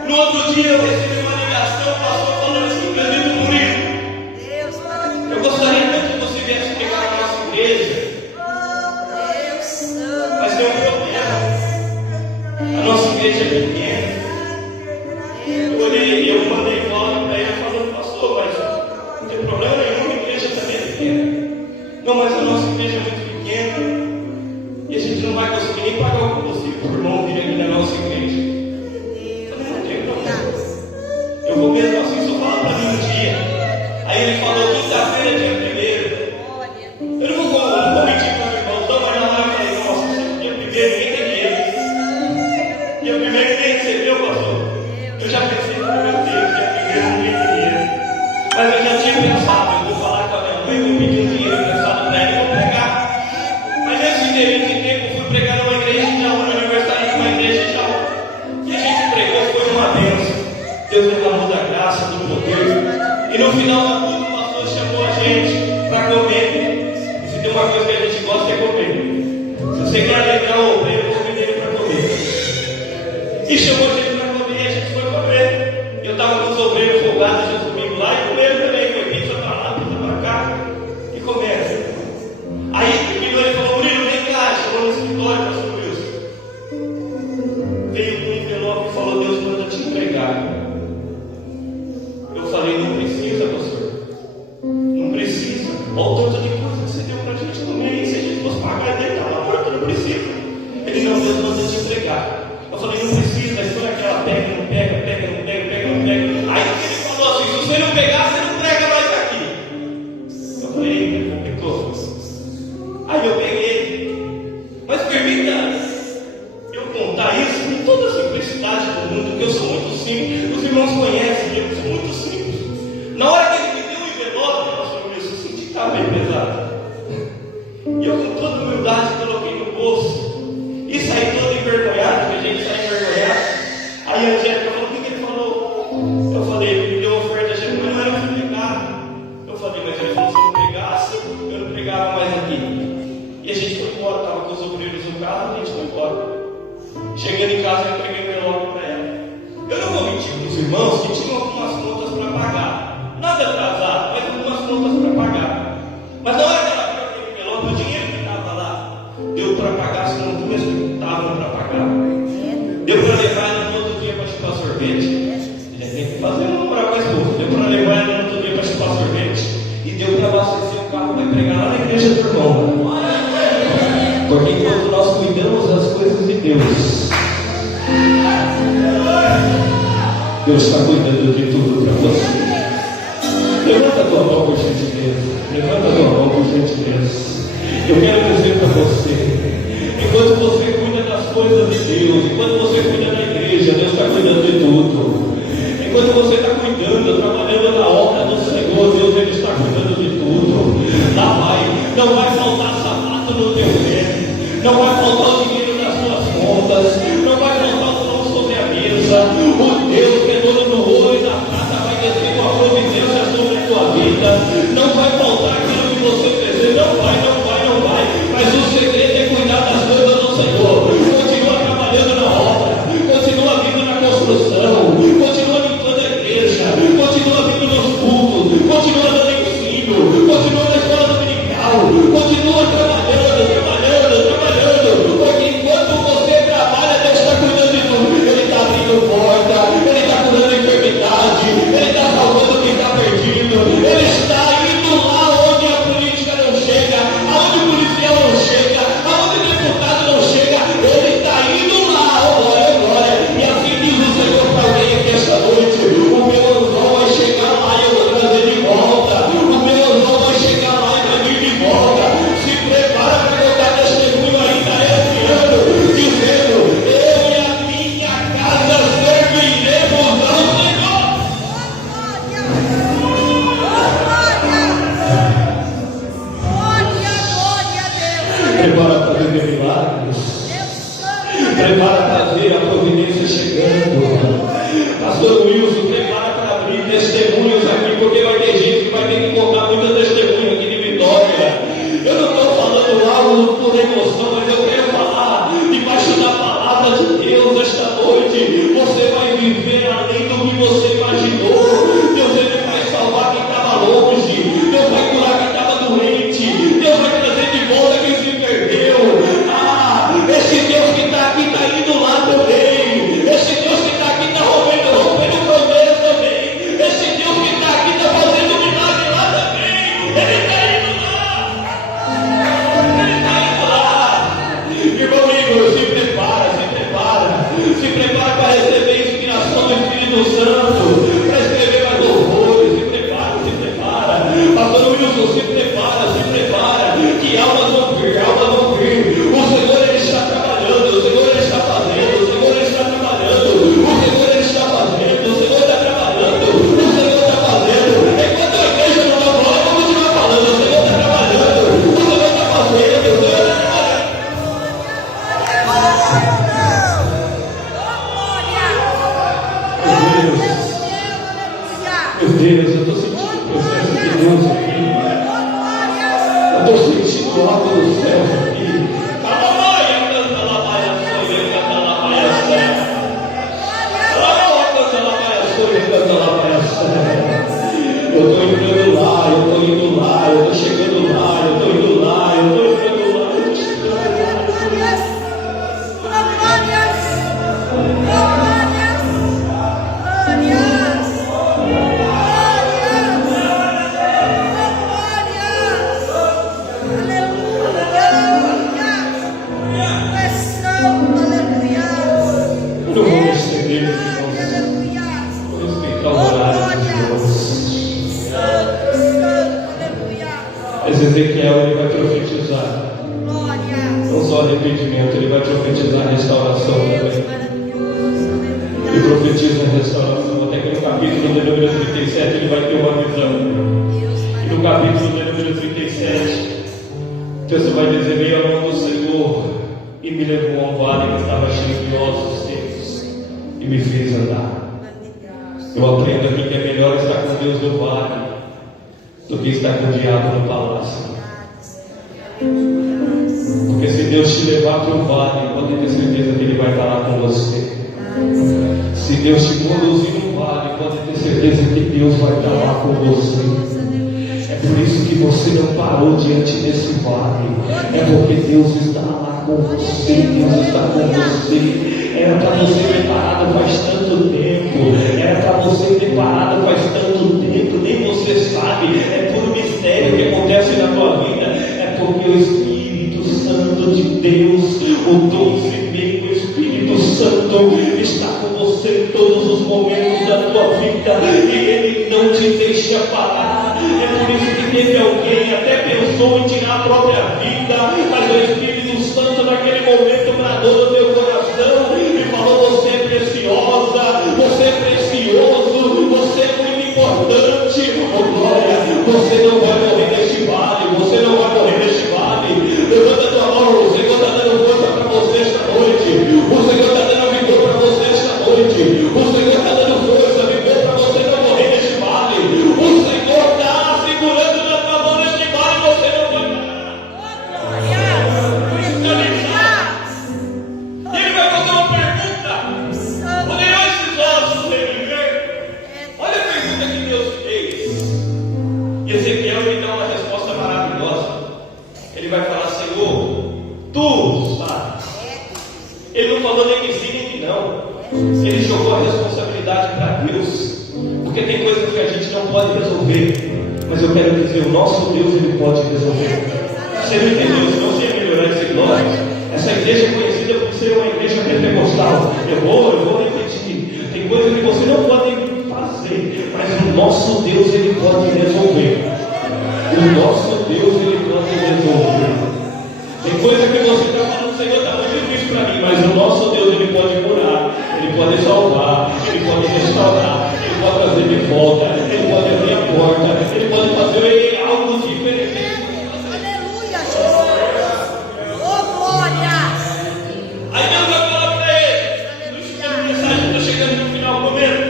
No outro dia eu recebi uma ligação, o pastor falando assim: Presbítero Murilo, eu gostaria muito que você viesse pegar a nossa igreja, mas tem um problema. A nossa igreja é pequena. Eu olhei e eu mandei embora para ele falando: pastor, mas não tem problema nenhum, a igreja também é pequena. Não, mas a nossa igreja é muito pequena e a gente não vai conseguir nem pagar o combustível por irmão vir aqui na nossa igreja. Eu vou mesmo assim, só fala para mim um dia. Aí ele falou: quinta-feira, dia 1º. Eu não vou mentir para os irmãos, não, mas na hora eu falei: nossa, dia 1º ninguém tem dinheiro. Dia 1º ninguém recebeu, pastor. Eu já pensei: meu Deus, dia 1º ninguém tem dinheiro. Mas eu já tinha pensado: eu vou falar com a minha mãe, vou pedir um dinheiro pensado para ela e vou pregar. Mas nesse período de tempo, eu fui pregar numa igreja em Jaú, no aniversário de uma igreja em Jaú. E a gente pregou, foi uma bênção. Deus derramou da graça, do poder. E no final da culto, o pastor chamou a gente para comer. E se tem uma coisa que a gente gosta é comer. Se você quer alegrar o obreiro, eu vou convidar ele para comer. E chamou a gente para comer, e a gente foi comer. Eu estava com os obreiros folgados já comigo lá e comeram também. Foi pizza para lá, pizza para cá. E comeram. Aí terminou, ele falou: Murilo, vem cá, chamou no escritório, pastor Wilson. Veio com um envelope e falou: Deus manda te entregar. Eu falei: não precisa, pastor. Não precisa. Olha o tanto de coisa que você deu para a gente comer. E se a gente fosse pagar, ele estava morto, não precisa. Ele: não, Deus manda te entregar. Eu falei: não precisa. A história é aquela: pega, não pega, pega, não pega, pega, não pega. Aí ele falou assim: se você não pegar, você não prega mais aqui. Eu falei: ele complicou. Aí eu peguei. Mas permita eu contar isso com toda a simplicidade do mundo, porque eu sou muito simples. Os irmãos conhecem, eu sou muito simples. Na hora que ele me deu o envelope, pastor Wilson, eu senti que estava bem pesado. E eu, com toda humildade, coloquei no bolso e saí todo envergonhado, porque a gente sai envergonhado. Aí a Angélica falou: o que ele falou? Eu falei: ele me deu uma oferta, chegou, mas não era para pegar. Eu falei: mas ele falou: se eu não pegasse, eu não pregava mais aqui. E a gente foi embora, estava com os obreiros no carro, a gente foi embora. Chegando em casa, eu entreguei o envelope para ela. Eu não vou mentir para os irmãos que tinham algumas contas para pagar. Nada atrasado, mas algumas contas para pagar. Mas na hora que ela pegou o envelope, o dinheiro que estava lá, deu para pagar as contas que estavam para pagar. Deu para levar ela no outro dia para chupar sorvete. A gente tem que fazer um para mais pouco. Deu para levar ela no outro dia para chupar sorvete. E deu para abastecer o carro para pregar lá na igreja do irmão. Porque enquanto nós cuidamos das coisas de Deus, Deus está cuidando de tudo para você. Levanta a tua mão, por gentileza. Levanta a tua mão, por gentileza. Eu quero dizer para você: enquanto você cuida das coisas de Deus, enquanto você cuida da igreja, Deus está cuidando de tudo. Enquanto você está cuidando, trabalhando na obra do Senhor, Deus ele está cuidando de tudo. Não vai faltar sapato no teu pé, não vai faltar o dinheiro das tuas contas, não vai faltar o pão sobre a mesa. O Deus que é dono do ouro e da prata vai descer com a providência sobre a tua vida. Não vai faltar aquilo que você precisa, não vai. Mas o segredo é cuidar das coisas do Senhor. Continua trabalhando na obra, continua vindo na construção, continua limpando a igreja, continua vindo nos cultos, continua dando ensino, Deus, eu estou sentindo a presença de Deus aqui. Eu estou sentindo algo dos céus aqui. Eu estou entrando lá, eu estou indo lá, eu estou chegando lá, eu estou indo lá, eu estou entrando lá. Eu não vou me estender, irmãos. Vou respeitar o horário de Deus. Mas Ezequiel, ele vai profetizar. Não só arrependimento, ele vai profetizar restauração também. Ele profetiza restauração. Até que no capítulo de número 37 ele vai ter uma visão. E no capítulo de número 37, o texto vai dizer: veio a mão do Senhor e me levou a um vale que estava cheio de ossos secos e me fez andar. Eu aprendo aqui que é melhor estar com Deus no vale do que estar com o diabo no palácio. Porque se Deus te levar para o vale, pode ter certeza que Ele vai estar lá com você. Se Deus te conduzir no vale, pode ter certeza que Deus vai estar lá com você. É por isso que você não parou diante desse vale. É porque Deus está lá com você. Deus está com você. Era para você ter parado faz tanto tempo. Era para você ter parado faz tanto tempo. Nem você sabe. É por mistério que acontece na tua vida. É porque o Espírito Santo de Deus, o doce meio Espírito Santo, está com você em todos os momentos da tua vida. E Ele não te deixa parar. É por isso que teve alguém até pensou em tirar a própria vida, mas o Espírito Santo naquele momento bradou no teu coração e falou: você é preciosa, você é precioso, você é muito importante. Oh glória, você não vai morrer neste vale, você não vai morrer neste vale. Levanta a tua mão, o Senhor está dando força para você esta noite, o Senhor está dando vigor para você esta noite, o Senhor está dando força, vigor para você não morrer neste vale. O Senhor está segurando na tua mão neste vale, você não vai parar. E Ele vai fazer uma pergunta: poderiam esses ossos sobreviver? Olha a pergunta que Deus fez. E Ezequiel me dá uma resposta maravilhosa. Ele vai falar: Senhor, Tu sabes. Ele não falou nem que sim nem que não. Ele jogou a responsabilidade para Deus. Porque tem coisas que a gente não pode resolver. Mas eu quero dizer, o nosso Deus, Ele pode resolver. Você não entendeu? Senão você ia melhorar esse glória. Essa igreja é conhecida por ser uma igreja pentecostal. Eu vou repetir. Tem coisas que você não pode fazer. Mas o nosso Deus, Ele pode resolver. O nosso Deus, Ele pode resolver. Tem coisa que você está falando: Senhor, está muito difícil para mim. Mas o nosso Deus, Ele pode curar. Ele pode salvar. Ele pode restaurar. Ele pode trazer de volta. Ele pode abrir a porta. Ele pode fazer algo diferente. Aí Deus vai falar para ele. A mensagem está chegando no final do momento.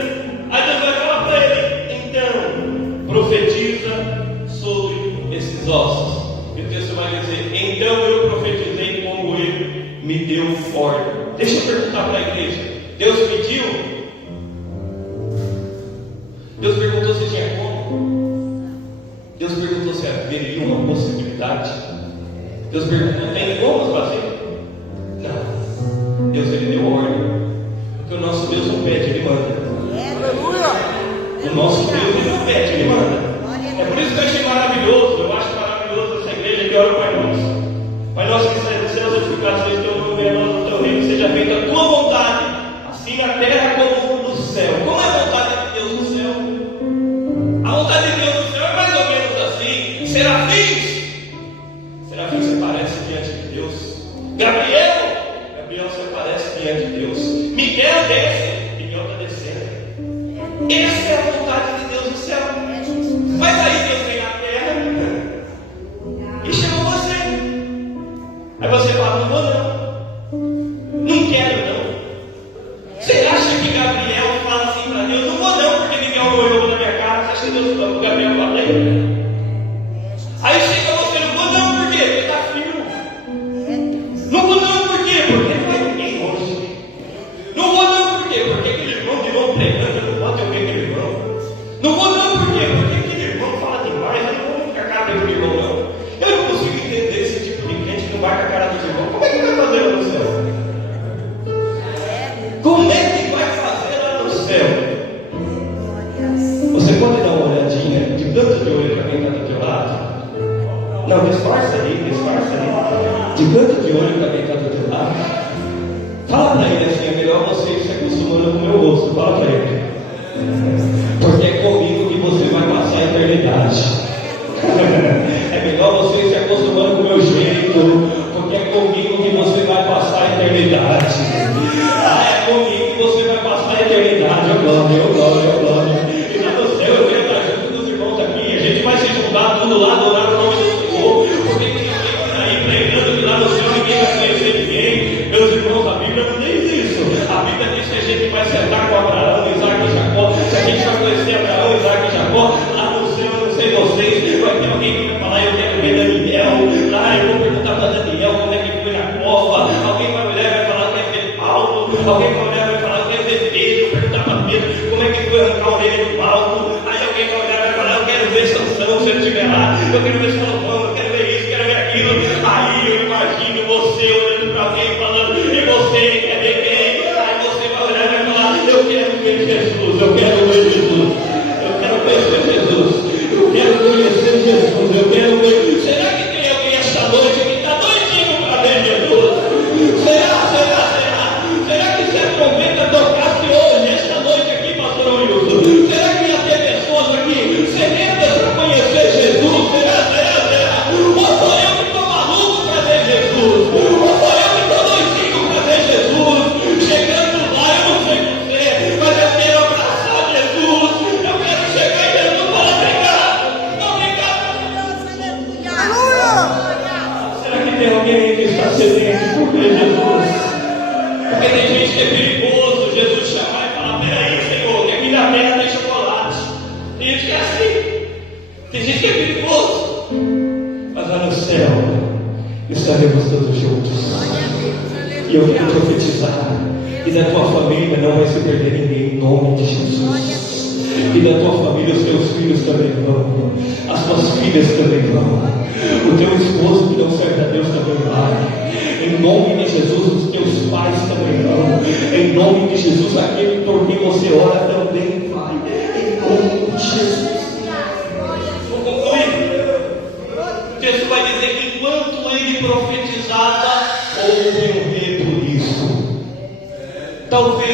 Aí Deus vai falar para ele: então, profetiza sobre esses ossos. E o texto vai dizer: então eu profetizei como Ele me deu ordem. Deixa eu perguntar para a igreja: Deus pediu? Deus perguntou se tinha como? Deus perguntou se haveria uma possibilidade? Deus perguntou: tem como fazer? Não. Deus, Ele deu ordem. Porque o nosso Deus não pede, Ele manda. O nosso Deus, Ele não pede, Ele manda. É por isso que eu achei maravilhoso. Eu acho maravilhoso essa igreja que ora o Pai Nosso. Pai Nosso que sai dos céus, santificado seja o teu nome, venha a nós o teu reino, seja feita a tua vontade, assim na terra como no céu. Como é a vontade de Deus no céu? A vontade de Deus no céu é mais ou menos assim: serafins se aparece diante de Deus. Gabriel se aparece diante de Deus. Miguel desce, Miguel está descendo. Essa é a vontade de Deus no céu. Mas aí Deus vem na terra e chama você. Aí você fala: não vou não. Não quero não. Você acha que Gabriel fala assim para Deus: não vou não, porque Miguel morreu na minha casa? Você acha que Deus falou, o Gabriel falei. Aí chega você, não vou não, por quê? Porque está frio. Não vou não, por quê? Porque não vai ninguém hoje. Não vou não, por quê? Porque aquele irmão de novo pregando, eu não pode ouvir aquele irmão. Não vou não, por quê? Porque aquele irmão fala demais, eu não vou ficar com a cara daquele irmão não. Eu não consigo entender esse tipo de crente que não vai com a cara dos irmãos. Como é que vai fazer lá no céu? Como é que vai fazer lá no céu? Você pode dar uma olhadinha de canto de olho para quem está do teu lado? Não, disfarça ali. De canto de olho para quem está do teu lado. Fala para ele assim, é melhor você ir se acostumando com o meu rosto. Fala para ele. Porque é comigo que você vai passar a eternidade. É melhor você ir se acostumando com o meu jeito. Porque é comigo que você vai passar a eternidade. É comigo que você vai passar a eternidade. Eu glória. E lá no céu eu quero estar junto dos irmãos aqui. A gente vai se juntar tudo lá, adorar o nome do Senhor. Porque tem alguém por aí pregando que lá no céu ninguém vai conhecer ninguém. Meus irmãos, a Bíblia não diz isso. A Bíblia diz que a gente vai sentar com Abraão, Isaac e Jacó. Se a gente vai conhecer Abraão, Isaac e Jacó, lá no céu, eu não sei vocês, vai ter alguém que vai falar, eu quero ver Daniel. Lá eu vou perguntar para Daniel como é que foi na cova. Alguém vai olhar e vai falar, quer ver Paulo. Alguém vai olhar e vai falar, quer ver Pedro. Perguntar para Pedro como é que foi arrancar a orelha do palco. Aí alguém vai olhar e vai falar, eu quero ver Sansão se ele estiver lá. Eu quero ver Salomão, eu quero ver isso, quero ver aquilo. Aí eu imagino você olhando para alguém falando, e você quer ver quem? Aí você vai olhar e vai falar, eu quero ver Jesus, eu quero ver Jesus. Eu quero conhecer Jesus. Eu quero conhecer Jesus. Eu quero ver. Será que tem alguém esta noite que está doidinho para ver Jesus? Será? Será que se a trombeta tocasse hoje, esta noite aqui, pastor Wilson? Será que ia ter pessoas aqui sedentas para conhecer Jesus? Será? Ou sou eu que estou maluco para ver Jesus? Ou sou eu que estou doidinho para ver Jesus? Chegando lá, eu não sei você, mas eu quero abraçar Jesus. Eu quero chegar e Jesus para brigar. Não brigar. Será que tem alguém que está sedento por ver Jesus? Porque tem gente que é perigoso, Jesus chamar e falar, peraí, Senhor, que aqui na terra tem chocolate. Tem gente que é assim. Tem gente que é perigoso. Mas lá no céu, estaremos todos juntos. E eu quero profetizar. E da tua família não vai se perder ninguém, em nome de Jesus. E da tua família os teus filhos também vão. As tuas filhas também vão. O teu esposo que não serve a Deus também vai. Em nome de Jesus, os teus pais também vão. Em nome de Jesus, aquele por quem você ora também vai. Em nome de Jesus. Vou concluir. Jesus vai dizer que enquanto ele profetizava, houve um rebuliço. Talvez